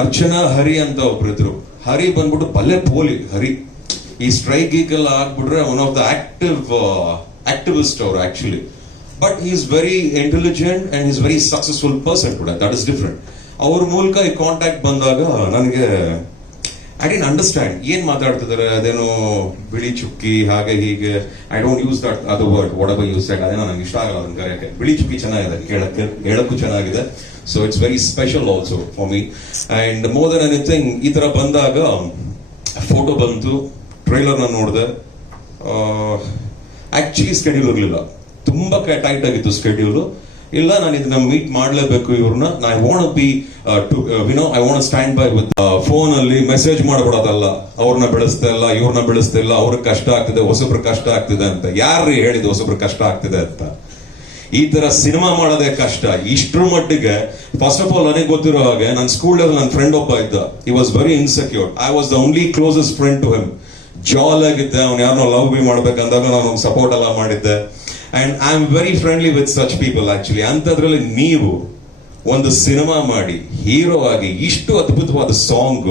ಅರ್ಚನಾ ಹರಿ ಅಂತ ಒಬ್ರಿದ್ರು. ಹರಿ ಬಂದ್ಬಿಟ್ಟು ಬಲ್ಲೆ ಪೋಲಿ ಹರಿ. ಈ ಸ್ಟ್ರೈಕ್ ಗೀಗೆಲ್ಲ ಆಗ್ಬಿಟ್ರೆ ಒನ್ ಆಫ್ ದ ಆಕ್ಟಿವಿಸ್ಟ್ ಅವರು actually. But he is very intelligent and is very successful person today. That is different. ಅವ್ರ ಮೂಲಕ ಈ ಕಾಂಟ್ಯಾಕ್ಟ್ ಬಂದಾಗ ನನಗೆ ಐ ಡಿಂಟ್ ಅಂಡರ್ಸ್ಟ್ಯಾಂಡ್ ಏನ್ ಮಾತಾಡ್ತಿದ್ದಾರೆ, ಅದೇನೋ ಬಿಳಿ ಚುಕ್ಕಿ ಹಾಗೆ ಹೀಗೆ. I don't use that other word, what ever use that, ಅದೇನೋ ನಂಗೆ ಇಷ್ಟ ಆಗಲ್ಲ ಅದನ್ನ ಕರೆಯಕ್ಕೆ. ಬಿಳಿ ಚುಕ್ಕಿ ಚೆನ್ನಾಗಿದೆ, ಹೇಳಕ್ಕೂ ಚೆನ್ನಾಗಿದೆ. So it's very special also for me. And more than anything ಈ ತರ ಬಂದಾಗ ಫೋಟೋ ಬಂತು, ಟ್ರೈಲರ್ ನ ನೋಡಿದೆ. ಆಕ್ಚುಲಿ ಸ್ಕೆಡ್ಯೂಲ್ ಇರಲಿಲ್ಲ, ತುಂಬಾ ಟೈಟ್ ಆಗಿತ್ತು ಸ್ಕೆಡ್ಯೂಲ್. ಇಲ್ಲ, ನಾನು ಇದನ್ನ ಮೀಟ್ ಮಾಡ್ಲೇಬೇಕು ಇವ್ರನ್ನ. I want B I want stand by with. Phone ಅಲ್ಲಿ ಮೆಸೇಜ್ ಮಾಡ್ಬಿಡೋದಲ್ಲ, ಅವ್ರನ್ನ ಬೆಳೆಸ್ತಾ ಇಲ್ಲ, ಇವ್ರನ್ನ ಬೆಳೆಸ್ತಾ ಇಲ್ಲ, ಅವ್ರಿಗೆ ಕಷ್ಟ ಆಗ್ತಿದೆ, ಹೊಸಬ್ರು ಕಷ್ಟ ಆಗ್ತಿದೆ ಅಂತ. ಯಾರ್ರೀ ಹೇಳಿದ್ ಹೊಸಬ್ರು ಕಷ್ಟ ಆಗ್ತಿದೆ ಅಂತ? ಈ ತರ ಸಿನಿಮಾ ಮಾಡೋದೇ ಕಷ್ಟ. ಇಷ್ಟ್ರ ಮಟ್ಟಿಗೆ ಫಸ್ಟ್ ಆಫ್ ಆಲ್ ನನಗೆ ಗೊತ್ತಿರೋ ಹಾಗೆ ನನ್ನ ಸ್ಕೂಲ್ ನನ್ನ ಫ್ರೆಂಡ್ ಒಬ್ಬ ಇದ್ದ. He was very insecure. I was the only closest friend to him. ಜಾಲ್ ಆಗಿದ್ದೆ. ಅವ್ನು ಯಾರನ್ನೋ ಲವ್ ಬಿ ಮಾಡ್ಬೇಕಂದಾಗ ನಾನು ಸಪೋರ್ಟ್ ಎಲ್ಲ ಮಾಡಿದ್ದೆ. And I am very friendly with such people actually. ಅಂತದ್ರಲ್ಲಿ ನೀವು ಒಂದು ಸಿನಿಮಾ ಮಾಡಿ ಹೀರೋ ಆಗಿ ಇಷ್ಟು ಅದ್ಭುತವಾದ ಸಾಂಗ್,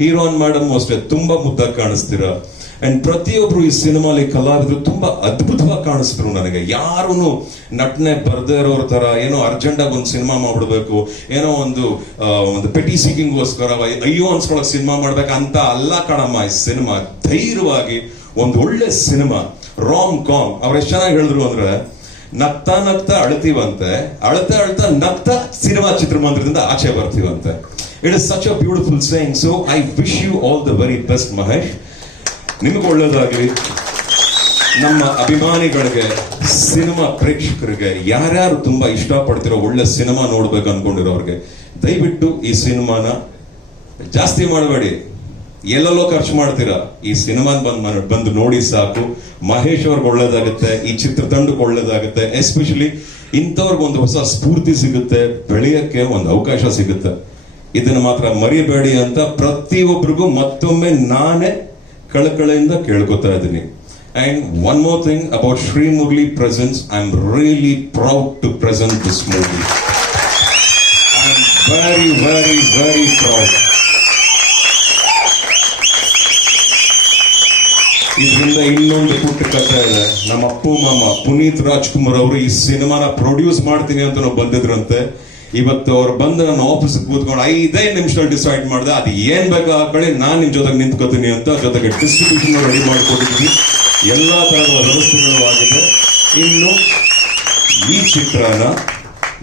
ಹೀರೋನ್ ಮೇಡಮ್ ಅಷ್ಟೇ ತುಂಬಾ ಮುದ್ದಾಗಿ ಕಾಣಿಸ್ತೀರಾ. ಅಂಡ್ ಪ್ರತಿಯೊಬ್ರು ಈ ಸಿನಿಮಾಲಿ ಕಲಾವಿದರು ತುಂಬಾ ಅದ್ಭುತವಾಗಿ ಕಾಣಿಸ್ತಿರು ನನಗೆ. ಯಾರು ನಟನೆ ಬರ್ದೇ ಇರೋರ್ ತರ ಏನೋ ಅರ್ಜೆಂಟ್ ಆಗಿ ಒಂದು ಸಿನಿಮಾ ಮಾಡ್ಬಿಡ್ಬೇಕು, ಏನೋ ಒಂದು ಪೆಟಿ ಸೀಕಿಂಗ್ಗೋಸ್ಕರ ಅಯ್ಯೋ ಅನ್ಸ್ಕೊಳಕ್ ಸಿನಿಮಾ ಮಾಡ್ಬೇಕಂತ ಅಲ್ಲ ಕಣಮ್ಮ. ಈ ಸಿನಿಮಾ ಧೈರ್ಯವಾಗಿ ಒಂದು ಒಳ್ಳೆ ಸಿನಿಮಾ, ರಾಮ್ ಕಾಮ್. ಅವ್ರು ಎಷ್ಟು ಚೆನ್ನಾಗಿ ಹೇಳಿದ್ರು ಅಂದ್ರೆ, ನಗ್ತಾ ನಗ್ತಾ ಅಳ್ತೀವಂತೆ, ಅಳ್ತಾ ಅಳ್ತಾ ನಗ್ತಾ ಸಿನಿಮಾ ಚಿತ್ರಮಂದಿರದಿಂದ ಆಚೆ ಬರ್ತೀವಂತೆ. It is such a beautiful saying. So I wish you all the very best Mahesh. ನಿಮ್ಗೆ ಒಳ್ಳೇದಾಗ್ಲಿ. ನಮ್ಮ ಅಭಿಮಾನಿಗಳಿಗೆ, ಸಿನಿಮಾ ಪ್ರೇಕ್ಷಕರಿಗೆ, ಯಾರ್ಯಾರು ತುಂಬಾ ಇಷ್ಟಪಡ್ತಿರೋ ಒಳ್ಳೆ ಸಿನಿಮಾ ನೋಡ್ಬೇಕು ಅನ್ಕೊಂಡಿರೋರ್ಗೆ ದಯವಿಟ್ಟು ಈ ಸಿನಿಮಾನ ಜಾಸ್ತಿ ಮಾಡಬೇಡಿ. ಎಲ್ಲೆಲ್ಲೋ ಖರ್ಚು ಮಾಡ್ತೀರಾ. ಈ ಸಿನಿಮಾ ಬಂದು ನೋಡಿ ಸಾಕು. ಮಹೇಶ್ ಅವ್ರಿಗೆ ಒಳ್ಳೇದಾಗುತ್ತೆ, ಈ ಚಿತ್ರತಂಡಕ್ಕೆ ಒಳ್ಳೇದಾಗುತ್ತೆ. ಎಸ್ಪೆಷಲಿ ಇಂಥವ್ರಿಗೆ ಒಂದು ಹೊಸ ಸ್ಫೂರ್ತಿ ಸಿಗುತ್ತೆ, ಬೆಳೆಯಕ್ಕೆ ಒಂದು ಅವಕಾಶ ಸಿಗುತ್ತೆ. ಇದನ್ನ ಮಾತ್ರ ಮರಿಬೇಡಿ ಅಂತ ಪ್ರತಿಯೊಬ್ಬರಿಗೂ ಮತ್ತೊಮ್ಮೆ ನಾನೇ ಕಳಕಳೆಯಿಂದ ಕೇಳ್ಕೊತಾ ಇದ್ದೀನಿ. And one more thing about Shri Murali presence, I am really proud to present this movie. I am very very very proud. ಇದರಿಂದ ಇನ್ನೊಂದು ಪುಟ್ಟ ಕಥೆ ಇದೆ. ನಮ್ಮ ಅಪ್ಪು ಮಾಮ ಪುನೀತ್ ರಾಜ್ಕುಮಾರ್ ಅವರು ಈ ಸಿನಿಮಾನ ಪ್ರೊಡ್ಯೂಸ್ ಮಾಡ್ತೀನಿ ಅಂತ ನಾವು ಬಂದಿದ್ರಂತೆ. ಇವತ್ತು ಅವ್ರು ಬಂದು ನನ್ನ ಆಫೀಸ್ ಕೂತ್ಕೊಂಡು 5 ನಿಮಿಷದಲ್ಲಿ ಡಿಸೈಡ್ ಮಾಡಿದೆ, ಅದು ಏನ್ ಬೇಕೋ ಹಾಕೊಳ್ಳಿ, ನಾನ್ ನಿಮ್ ಜೊತೆಗೆ ನಿಂತ್ಕೋತೀನಿ ಅಂತ. ಜೊತೆಗೆ ಡಿಸ್ಟ್ರಿಬ್ಯೂಷನ್ ರೆಡಿ ಮಾಡ್ಕೊಟ್ಟಿದ್ವಿ, ಎಲ್ಲಾ ತರದ ವ್ಯವಸ್ಥೆಗಳು ಆಗಿದೆ. ಇನ್ನು ಈ ಚಿತ್ರನ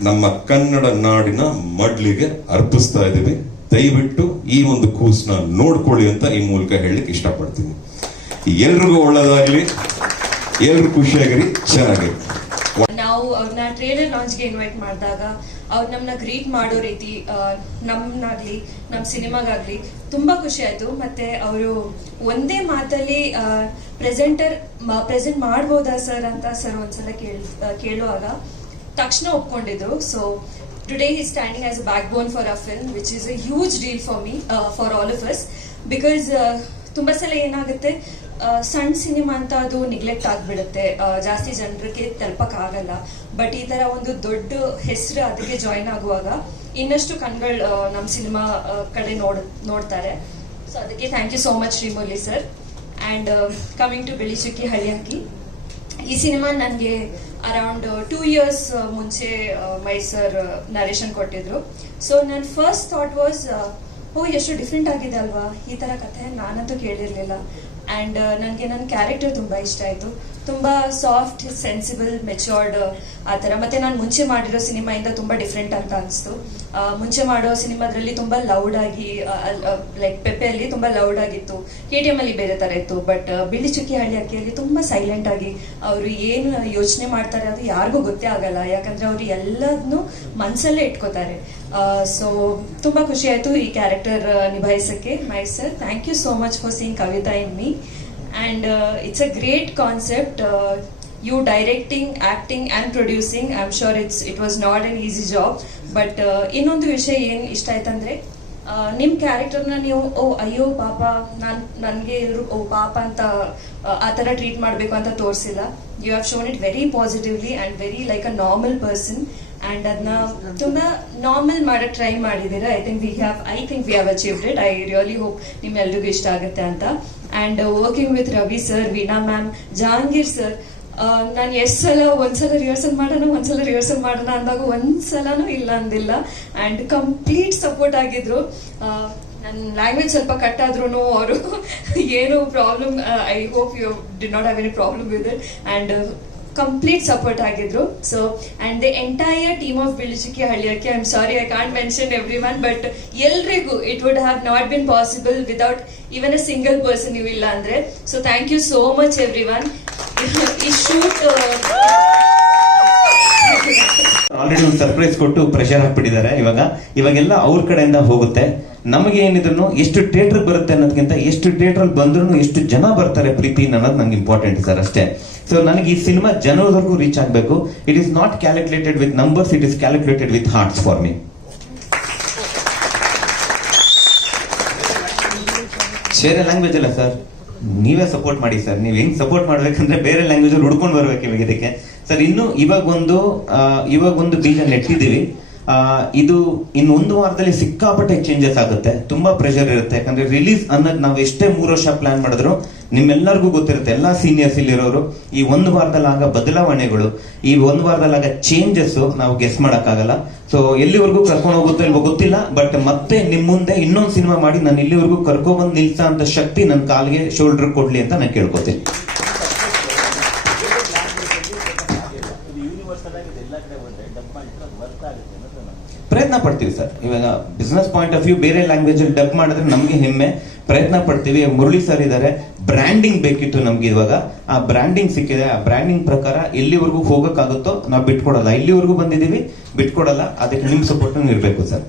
ನಮ್ಮ ಕನ್ನಡ ನಾಡಿನ ಮಡ್ಲಿಗೆ ಅರ್ಪಿಸ್ತಾ ಇದ್ದೀವಿ. ದಯವಿಟ್ಟು ಈ ಒಂದು ಕೂಸ್ನ ನೋಡ್ಕೊಳ್ಳಿ ಅಂತ ಈ ಮೂಲಕ ಹೇಳಲಿಕ್ಕೆ ಇಷ್ಟಪಡ್ತೀನಿ. ಎಲ್ರಿಗೂ ಒಳ್ಳೇದಾಗ್ಲಿ, ಎಲ್ರು ಖುಷಿಯಾಗಿರಿ, ಚೆನ್ನಾಗಿರಿ. ನಾವು ಅವ್ರನ್ನ ಟ್ರೇಲರ್ ಲಾಂಚ್ಗೆ ಇನ್ವೈಟ್ ಮಾಡಿದಾಗ ಅವ್ರು ನಮ್ಮನ್ನ ಗ್ರೀಟ್ ಮಾಡೋ ರೀತಿ, ನಮ್ಮನ್ನಾಗ್ಲಿ ನಮ್ಮ ಸಿನಿಮಾಗಾಗ್ಲಿ ತುಂಬಾ ಖುಷಿ ಆಯ್ತು. ಮತ್ತೆ ಅವರು ಒಂದೇ ಮಾತಲ್ಲಿ ಪ್ರೆಸೆಂಟ್ ಮಾಡ್ಬೋದಾ ಸರ್ ಅಂತ ಸರ್ ಒಂದ್ಸಲ ಕೇಳುವಾಗ ತಕ್ಷಣ ಒಪ್ಕೊಂಡಿದ್ರು. So today he standing as a backbone for a film which is a huge deal for me, for all of us. Because ತುಂಬಾ ಸಲ ಏನಾಗುತ್ತೆ, ಸಣ್ಣ ಸಿನಿಮಾ ಅಂತ ಅದು ನಿಗ್ಲೆಕ್ಟ್ ಆಗ್ಬಿಡುತ್ತೆ, ಜಾಸ್ತಿ ಜನರಿಗೆ ತಲುಪಕ್ ಆಗಲ್ಲ. ಬಟ್ ಈ ತರ ಒಂದು ದೊಡ್ಡ ಹೆಸರು ಅದಕ್ಕೆ ಜಾಯಿನ್ ಆಗುವಾಗ ಇನ್ನಷ್ಟು ಕಣ್ಗಳು ನಮ್ಮ ಸಿನಿಮಾ ಕಡೆ ನೋಡ್ತಾರೆ. ಸೊ ಅದಕ್ಕೆ thank you so much Srimurali sir. And coming to Bili Chukki ಹಳ್ಳಿ ಹಾಕಿ, ಈ ಸಿನಿಮಾ ನನಗೆ ಅರೌಂಡ್ 2 years ಮುಂಚೆ ಮೈ ಸರ್ ನರೇಶನ್ ಕೊಟ್ಟಿದ್ರು. ಸೊ ನನ್ನ ಫಸ್ಟ್ ಥಾಟ್ ವಾಸ್, ಎಷ್ಟು ಡಿಫ್ರೆಂಟ್ ಆಗಿದೆ ಅಲ್ವಾ ಈ ತರ ಕಥೆ, ನಾನಂತೂ ಕೇಳಿರ್ಲಿಲ್ಲ. ಅಂಡ್ ನನಗೆ ನನ್ನ ಕ್ಯಾರೆಕ್ಟರ್ ತುಂಬಾ ಇಷ್ಟ ಆಯ್ತು. ತುಂಬಾ ಸಾಫ್ಟ್, ಸೆನ್ಸಿಬಲ್, ಮೆಚೂರ್ಡ್ ಆ ಥರ. ಮತ್ತೆ ನಾನು ಮುಂಚೆ ಮಾಡಿರೋ ಸಿನಿಮಾಯಿಂದ ತುಂಬಾ ಡಿಫ್ರೆಂಟ್ ಅಂತ ಅನಿಸ್ತು. ಮುಂಚೆ ಮಾಡೋ ಸಿನಿಮಾದ್ರಲ್ಲಿ ತುಂಬಾ ಲೌಡ್ ಆಗಿ, ಲೈಕ್ ಪೆಪ್ಪೆಯಲ್ಲಿ ತುಂಬಾ ಲೌಡ್ ಆಗಿತ್ತು, KTM ಅಲ್ಲಿ ಬೇರೆ ತರ ಇತ್ತು. ಬಟ್ ಬಿಳಿ ಚುಕ್ಕಿ ಹಳ್ಳಿ ಅಕ್ಕಿಯಲ್ಲಿ ತುಂಬಾ ಸೈಲೆಂಟ್ ಆಗಿ ಅವರು ಏನು ಯೋಚನೆ ಮಾಡ್ತಾರೆ ಅದು ಯಾರಿಗೂ ಗೊತ್ತೇ ಆಗಲ್ಲ, ಯಾಕಂದ್ರೆ ಅವರು ಎಲ್ಲದನ್ನು ಮನ್ಸಲ್ಲೇ ಇಟ್ಕೋತಾರೆ. ಸೊ ತುಂಬಾ ಖುಷಿ ಆಯ್ತು ಈ ಕ್ಯಾರೆಕ್ಟರ್ ನಿಭಾಯಿಸಕ್ಕೆ. My sir, thank you so much for seeing Kavita in me. And it's a great concept. You directing, acting and producing, I'm sure it was not an easy job. But ಇನ್ನೊಂದು ವಿಷಯ ಏನು ಇಷ್ಟ ಆಯ್ತಂದ್ರೆ, ನಿಮ್ಮ ಕ್ಯಾರೆಕ್ಟರ್ನ ನೀವು ಅಯ್ಯೋ ಪಾಪ ನನಗೆ ಎಲ್ಲರೂ ಪಾಪ ಅಂತ ಆ ಥರ ಟ್ರೀಟ್ ಮಾಡಬೇಕು ಅಂತ ತೋರಿಸಿಲ್ಲ. You have shown it very positively and very like a normal person. And ಅದನ್ನ ತುಂಬ ನಾರ್ಮಲ್ ಮಾಡಕ್ ಟ್ರೈ ಮಾಡಿದ್ದೀರಾ. I think we have achieved it. I really hope ನಿಮ್ಮೆಲ್ರಿಗೂ ಇಷ್ಟ ಆಗುತ್ತೆ ಅಂತ. And working with Ravi sir, Veena ma'am, Jahangir sir, ನಾನು ಎಷ್ಟು ಸಲ ಒಂದ್ಸಲ ರಿಹರ್ಸಲ್ ಮಾಡೋಣ ಅಂದಾಗ ಒಂದ್ಸಲನೂ ಇಲ್ಲ ಅಂದಿಲ್ಲ. ಅಂಡ್ ಕಂಪ್ಲೀಟ್ ಸಪೋರ್ಟ್ ಆಗಿದ್ರು. ನನ್ನ ಲ್ಯಾಂಗ್ವೇಜ್ ಸ್ವಲ್ಪ ಕಟ್ ಆದ್ರೂ ಅವರು ಏನು problem, I hope you did not have any problem with it. And complete support ಆಗಿದ್ರು. So and the entire team of Bilichikki ಹಳ್ಳಿಯಕ್ಕೆ, I am sorry I can't mention everyone, but ಎಲ್ರಿಗೂ it would have not been possible without even a single person ನೀವು ಇಲ್ಲ ಅಂದ್ರೆ. So thank you so much everyone. ಈ shoot already ಒಂದು surprise ಕೊಟ್ಟು pressure ಹಾಕ್ಬಿಟ್ಟಿದ್ದಾರೆ. ಇವಾಗೆಲ್ಲ ಅವ್ರ ಕಡೆಯಿಂದ ಹೋಗುತ್ತೆ. ನಮಗೆ ಏನಿದ್ರು ಎಷ್ಟು ಥಿಯೇಟರ್ ಬರುತ್ತೆ ಅನ್ನೋದಕ್ಕಿಂತ ಎಷ್ಟು ಥಿಯೇಟರ್ ಬಂದ್ರು ಎಷ್ಟು ಜನ ಬರ್ತಾರೆ ಪ್ರೀತಿ ಅನ್ನೋದು ನಂಗೆ ಇಂಪಾರ್ಟೆಂಟ್ ಸರ್, ಅಷ್ಟೇ. ಸೊ ನನಗೆ ಈ ಸಿನಿಮಾ ಜನರವರೆಗೂ ರೀಚ್ ಆಗಬೇಕು. It is not calculated with numbers, it is calculated with hearts for me. ಬೇರೆ ಲ್ಯಾಂಗ್ವೇಜ್ ಅಲ್ಲ ಸರ್, ನೀವೇ ಸಪೋರ್ಟ್ ಮಾಡಿ ಸರ್. ನೀವು ಹೆಂಗ್ ಸಪೋರ್ಟ್ ಮಾಡ್ಬೇಕಂದ್ರೆ ಬೇರೆ ಲ್ಯಾಂಗ್ವೇಜ್ ಅಲ್ಲಿ ಹುಡ್ಕೊಂಡು ಬರ್ಬೇಕು ಇವಾಗ ಇದಕ್ಕೆ ಸರ್. ಇನ್ನು ಇವಾಗೊಂದು ಬೀಜ ನೆಟ್ಟಿದ್ದೀವಿ. ಇದು ಇನ್ನು 1 ವಾರದಲ್ಲಿ ಸಿಕ್ಕಾಪಟ್ಟೆ ಚೇಂಜಸ್ ಆಗುತ್ತೆ. ತುಂಬಾ ಪ್ರೆಷರ್ ಇರುತ್ತೆ. ಯಾಕಂದ್ರೆ ರಿಲೀಸ್ ಅನ್ನೋದು ನಾವು ಎಷ್ಟೇ 3 ವರ್ಷ ಪ್ಲಾನ್ ಮಾಡಿದ್ರು ನಿಮ್ಮೆಲ್ಲರಿಗೂ ಗೊತ್ತಿರುತ್ತೆ, ಎಲ್ಲಾ ಸೀನಿಯರ್ಸ್ ಇಲ್ಲಿರೋರು, ಈ 1 ವಾರದಲ್ಲಿ ಆಗ ಬದಲಾವಣೆಗಳು, ಈ 1 ವಾರದಲ್ಲಿ ಆಗ ಚೇಂಜಸ್ ನಾವು ಗೆಸ್ ಮಾಡಕ್ಕಾಗಲ್ಲ. ಸೊ ಎಲ್ಲಿವರೆಗೂ ಕರ್ಕೊಂಡು ಹೋಗುತ್ತೋ ಇಲ್ವೋ ಗೊತ್ತಿಲ್ಲ, ಬಟ್ ಮತ್ತೆ ನಿಮ್ ಮುಂದೆ ಇನ್ನೊಂದು ಸಿನಿಮಾ ಮಾಡಿ ನಾನು ಇಲ್ಲಿವರೆಗೂ ಕರ್ಕೊಂಡ್ಬಂದು ನಿಲ್ಸೋ ಅಂತ ಶಕ್ತಿ ನನ್ನ ಕಾಲ್ಗೆ ಶೋಲ್ಡರ್ ಕೊಡ್ಲಿ ಅಂತ ನಾನು ಕೇಳ್ಕೊತೀನಿ. ಪ್ರಯತ್ನ ಪಡ್ತೀವಿ ಸರ್. ಇವಾಗ ಬಿಸ್ನೆಸ್ ಪಾಯಿಂಟ್ ಆಫ್ ವ್ಯೂ ಬೇರೆ ಲ್ಯಾಂಗ್ವೇಜ್ ಅಲ್ಲಿ ಡಬ್ ಮಾಡಿದ್ರೆ ನಮ್ಗೆ ಹೆಮ್ಮೆ, ಪ್ರಯತ್ನ ಪಡ್ತೀವಿ. ಮುರಳಿ ಸರ್ ಇದ್ದಾರೆ, ಬ್ರ್ಯಾಂಡಿಂಗ್ ಬೇಕಿತ್ತು ನಮ್ಗೆ. ಇವಾಗ ಆ ಬ್ರ್ಯಾಂಡಿಂಗ್ ಸಿಕ್ಕಿದೆ. ಆ ಬ್ರ್ಯಾಂಡಿಂಗ್ ಪ್ರಕಾರ ಎಲ್ಲಿವರೆಗೂ ಹೋಗಕ್ಕಾಗುತ್ತೋ ನಾವು ಬಿಟ್ಕೊಡಲ್ಲ. ಇಲ್ಲಿವರೆಗೂ ಬಂದಿದ್ದೀವಿ, ಬಿಟ್ಕೊಡಲ್ಲ. ಅದಕ್ಕೆ ನಿಮ್ ಸಪೋರ್ಟ್ ಇರ್ಬೇಕು ಸರ್.